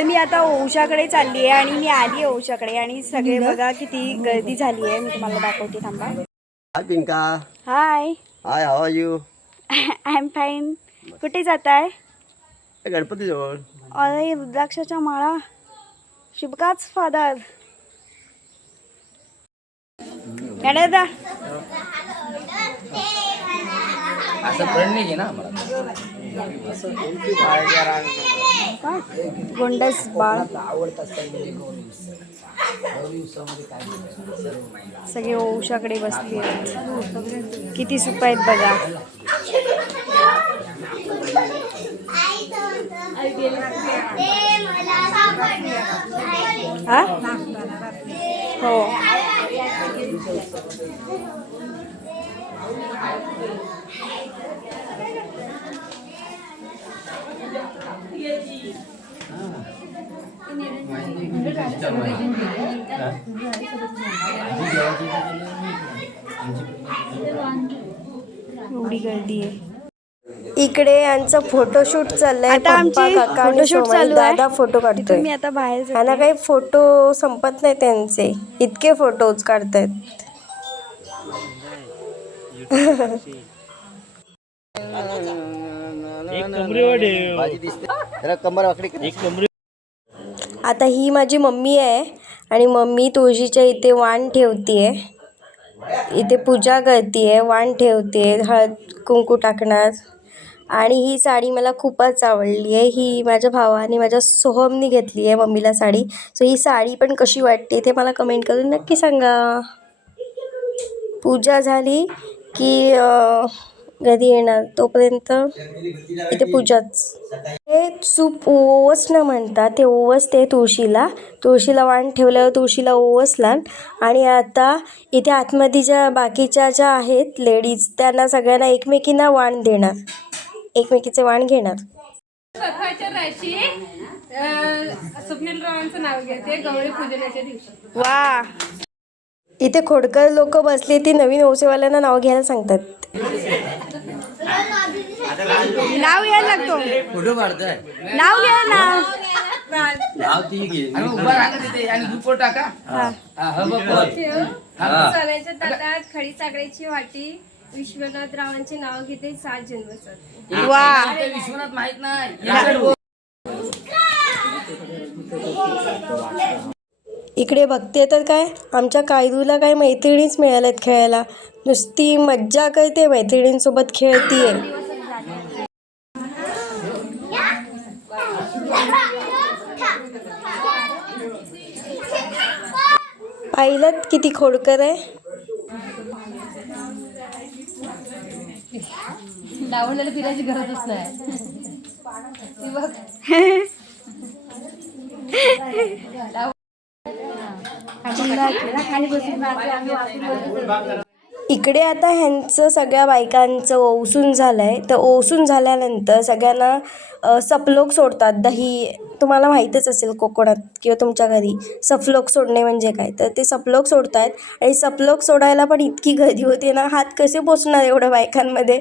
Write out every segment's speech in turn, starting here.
तर मी आता ओशाकडे चालली आहे आणि मी आली आहे ओशाकडे आणि सगळे बघा किती गर्दी झाली आहे. मी तुम्हाला दाखवते थांबा. Hi Pinka hi hi how are you I am fine कुठे जात आहे गणपती जवळ अरे रुद्राक्षाच्या माळा. शुभकाच फादर दादा असं फ्रेंड नाही ना मला गोंडस बाळ. सगळे ओशाकडे बसले आहेत. किती सुप आहेत बघा. हा? हो. एवढी गर्दी आहे. इकडे यांचं फोटोशूट चाललंय आता आमची आणि फोटोशूट चालू आहे. दादा फोटो काढतोय. मी आता बाहेर. ह्यांना काही फोटो संपत नाही त्यांचे. इतके फोटोज काढतायत. भाजी दिसते जरा कमर वाकडी कर. आता ही माझी मम्मी आहे आणि मम्मी तुळशीच्या इथे वाण ठेवतीये. इथे पूजा करते वाण ठेवते हळद कुंकू टाकणार. आणि ही साडी मला खूपच आवडली आहे ही माझ्या भावाने माझ्या सोहमनी घेतली आहे मम्मीला साडी. सो ही साडी पण कशी वाटते ते मला कमेंट करून नक्की सांगा. पूजा झाली की घरी येणार तोपर्यंत इथे पूजाच. हे सूप ओवसणं म्हणतात ते ओवसते तुळशीला. तुळशीला वाण ठेवल्यावर तुळशीला ओवसला आणि आता इथे आतमध्ये ज्या बाकीच्या ज्या आहेत लेडीज त्यांना सगळ्यांना एकमेकींना वाण देणार. एकमेकीचे वाण घेणार. राशी स्वप्नील रावांचं नाव घेते गौरी पूजनाच्या दिवशी. वा. इथे खोडकर लोक बसली ती नवीन ओसेवाल्यांना नाव घ्यायला सांगतात. नाव घ्यायला लागतो. फोटो काढतोय. नाव घ्या ना. नाव ती घे. आणि उभा राहा तिथे आणि ग्रुपवर टाका. हा. हा बघ. हा. सोन्याच्या ताटात खडी साखरेची वाटी विश्वनाथ रावांचे नाव घेते सात जन्मसाठी वा. ते विश्वनाथ माहीत नाही याकडे बघ. इकडे बघते तर काय? आमच्या कायदूला काय मैत्रिणीच मिळाल्यात खेळायला. नुसती मज्जा करते मैत्रिणींसोबत खेळतीये. पाहिलं किती खोडकर आहे? लावण्याला फिरायची गरजच नाही. इकडे आता ह्यांचं सगळ्या बायकांचं ओसून झालं आहे तर ओसून झाल्यानंतर सगळ्यांना सपलोक सोडतात. दही तुम्हाला माहीतच असेल कोकणात किंवा तुमच्या घरी सफलोक सोडणे म्हणजे काय? तर ते सपलोक सोडतात आणि सफलोक सोडायला पण इतकी गर्दी होते ना हात कसे पोचणार एवढ्या बायकांमध्ये?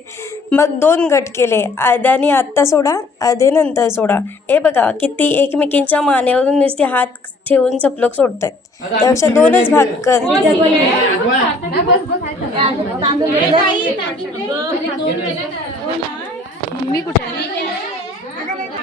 मग दोन गट केले अर्ध्याने आत्ता सोडा अर्धे नंतर सोडा. हे बघा किती एकमेकींच्या मानेवरून नुसते हात ठेवून सपलोक सोडतात त्यापेक्षा दोनच भाग कर.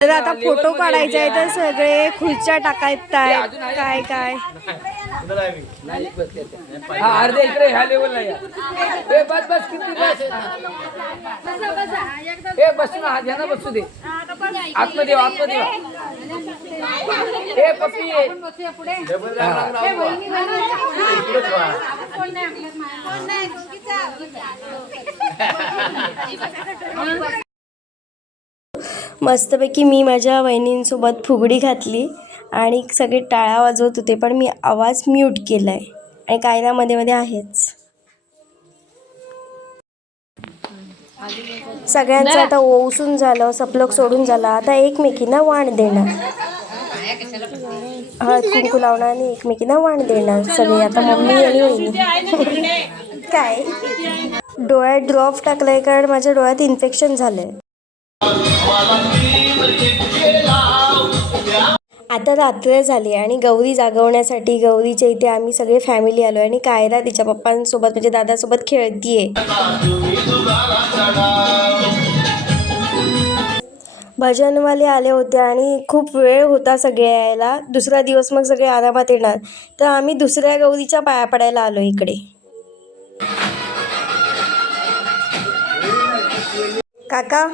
तर आता फोटो काढायचा आहे तर सगळे खुर्च्या टाकायत आहेत. काय काय. हा अर्धे इकडे ह्या लेवलला या. ए बस बस किती बस ए बसू ना ह्यांना बसू दे. ए पप्पी. मस्तपैकी मी माझ्या वहिनींसोबत फुगडी घातली आणि सगळे टाळ्या वाजवत होते पण मी आवाज म्यूट केला आहे आणि कायदा मध्ये मध्ये आहेच. सगळ्यांचं आता ओसून झालं सपलक सोडून झालं. आता एकमेकींना वाण देणार. हळद कुंकू लावणार आणि एकमेकींना वाण देणार सगळे. आता मम्मी आणि वहिनी. काय? डोळ्यात ड्रॉप टाकलाय कारण माझ्या डोळ्यात इन्फेक्शन झालंय. आता रात्र झाली आणि गौरी जागवण्यासाठी गौरीच्या इथे आम्ही सगळे फॅमिली आलो आणि कायरा तिच्या पप्पांसोबत म्हणजे दादासोबत खेळतीये. भजनवाले आले होते आणि खूप वेळ होता सगळे यायला. दुसरा दिवस मग सगळे आरामात येणार. तर आम्ही दुसऱ्या गौरीच्या पाया पडायला आलो इकडे. काका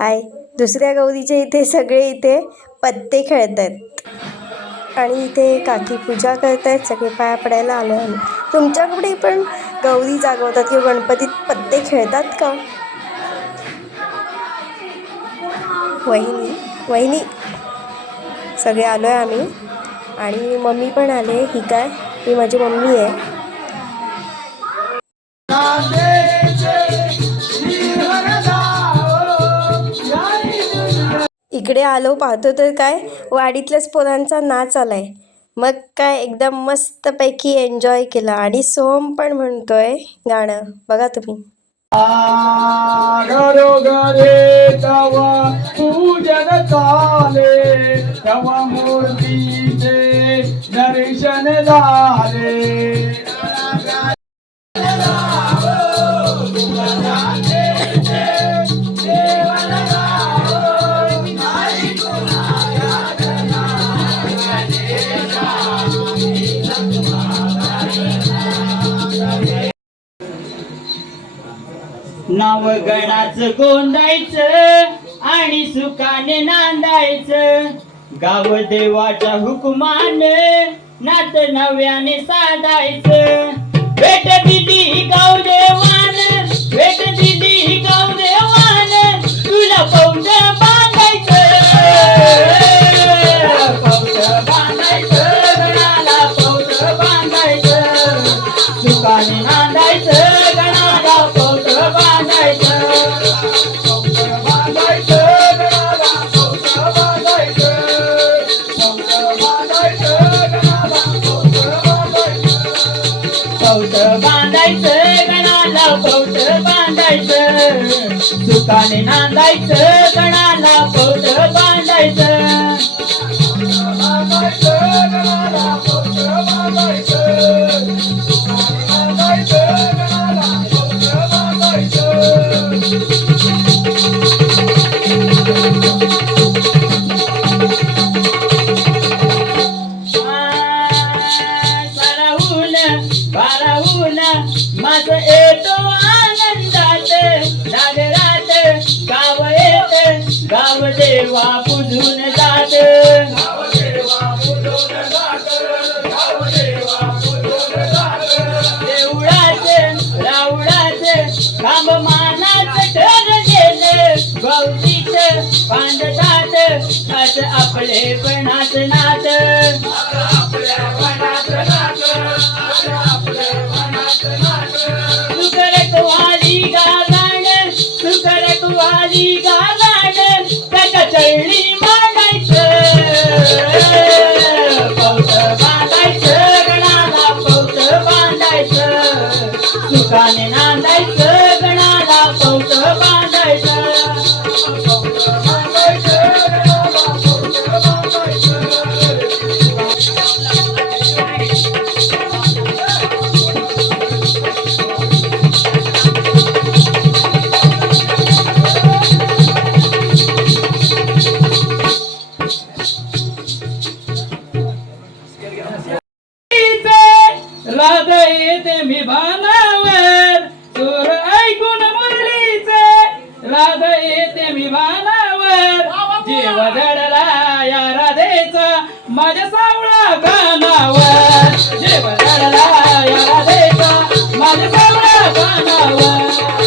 आहे दुसऱ्या गौरीचे इथे सगळे इथे पत्ते खेळत आहेत आणि इथे काकी पूजा करत आहेत सगळे पाया पडायला आलो आम्ही तुमच्याकडे पण गौरी जागवतात किंवा गणपतीत पत्ते खेळतात का? वहिनी वहिनी. सगळे आलो आहे आम्ही. आणि मम्मी पण आले ही काय? ही माझी मम्मी आहे. आलो पाहतो तर काय? वाडीतल्याच पोरांचा नाच आलाय. मग काय एकदम मस्तपैकी एन्जॉय केला. आणि सोहम पण म्हणतोय गाणं. बघा तुम्ही. घरोघरे तवा पूजन चाले. तवा मूर्तीचे दर्शन झाले. नाव गडाच गोंदायचं आणि सुखाने नांदायचं. गाव देवाच्या हुकुमान नात नव्याने साधायचं. भेट दिली गाव देवान भेट दिली गाव बांधायचं. सुखाने नांदायचं गणाला पोट बांधायचं. माझ येतो देवा पुजून जात गायचा माझ्या सावळा कानावर. जेवणाला माझ्या सावळा कानावर.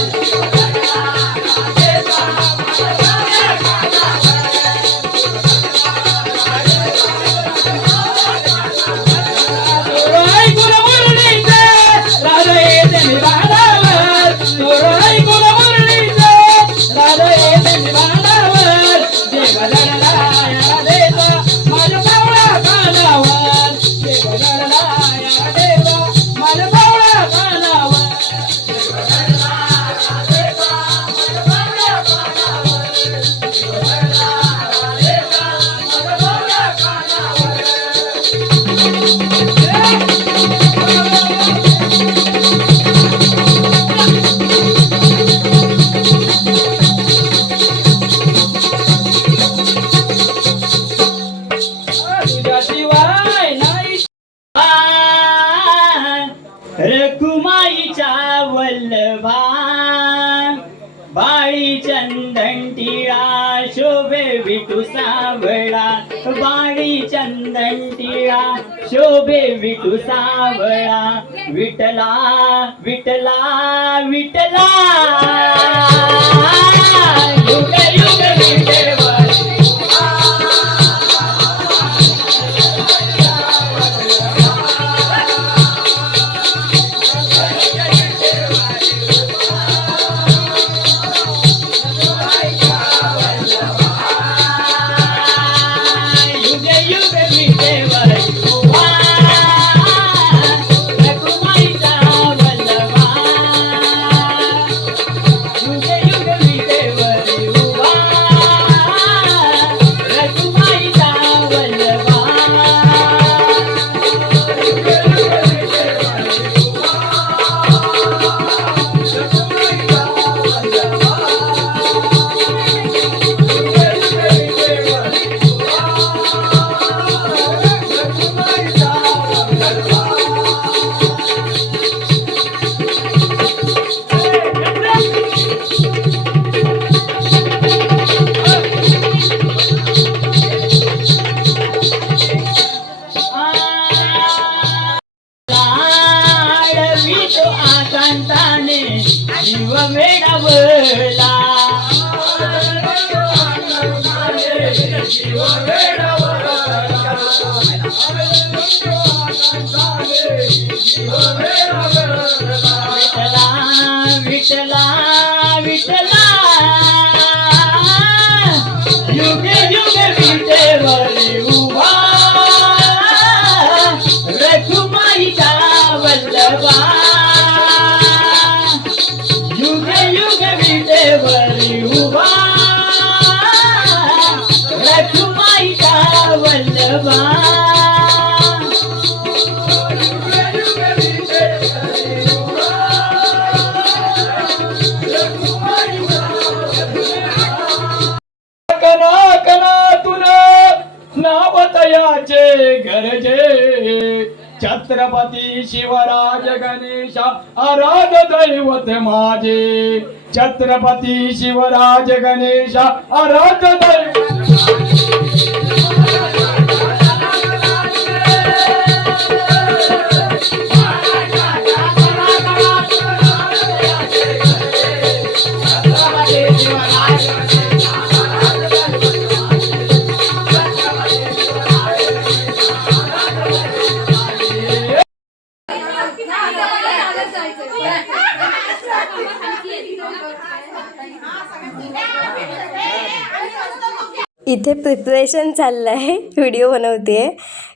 छत्रपती शिवराज गणेशा आराध दैवत माझे छत्रपती शिवराज गणेशा आराध दैवत इथे प्रिपरेशन चाललं आहे व्हिडिओ बनवते आहे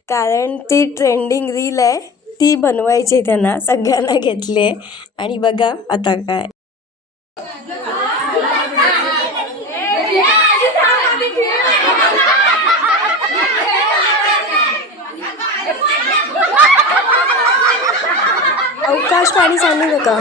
कारण ती ट्रेंडिंग रील आहे ती बनवायची आहे त्यांना सगळ्यांना घेतली आहे आणि बघा आता काय. अवकाश पाणी सांगू नका.